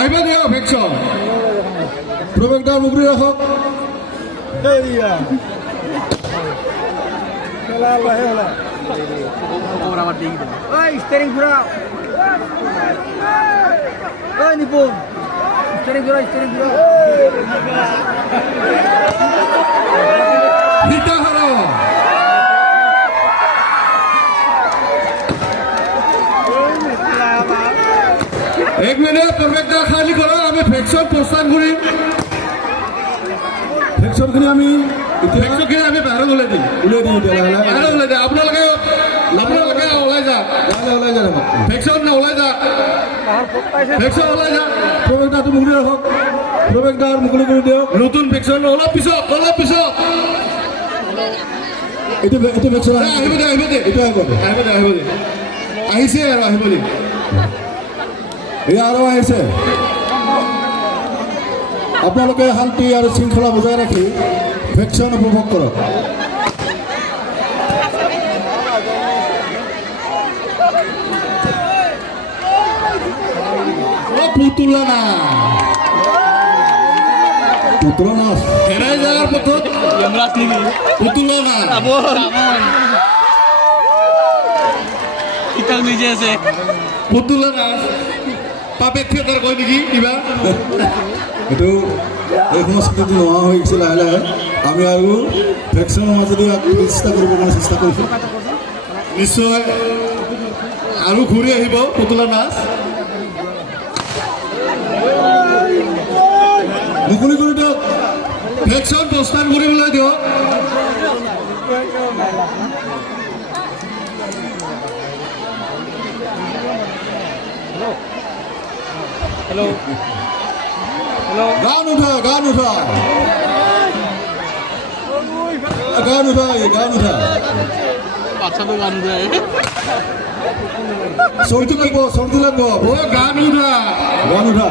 আহিব দিয়ক ভেকচন প্ৰৱেশদ্বাৰ মুকলি ৰাখক স্টেৰিং ঘুৰাও নিপুণ স্টেৰিং ঘুৰাও হিতা হাৰা এক মিনিট প্ৰৱেশদ্বাৰ খালী কৰক আমি ভেকচন প্ৰস্থান কৰিম ভেকচনখিনি আমি বাহিৰত ওলাই দিম বাহিৰত ওলাই দিম আপোনালোকে ওলাই যাওক ভেকচন ওলাই যাওক ভেকচন ওলাই যাওক প্ৰৱেশদ্বাৰটো মুকলি ৰাখক প্ৰৱেশদ্বাৰ মুকলি কৰি দিয়ক নতুন ভেকচন অলপ পিছত এইটো ভেকচন আহিব দে আহিছে আৰু আহিব দে এয়া আৰু আহিছে আপোনালোকে শান্তি আৰু শৃংখলা বজাই ৰাখি ভেকচন উপভোগ কৰক পুতুলা নাচ হেৰাই যাৰ পথত পুতুলা নাচ নিজে আছে পুতুলা নাচ পাপেট থিয়েটাৰ কয় নেকি কিবা এইটো এই সংস্কৃতিটো নোহোৱা হৈ গৈছে লাহে লাহে আমি আৰু ভেকচনৰ মাজেদি চেষ্টা কৰিবৰ কাৰণে চেষ্টা কৰিছোঁ নিশ্চয় আৰু ঘূৰি আহিব পুতুলা নাচ মুকলি কৰি দিয়ক ভেকচন প্ৰস্থান কৰিবলৈ দিয়ক हेलो हेलो গান উঠা अच्छा तो गान रहा है চৰ্দি লাগব গান উঠা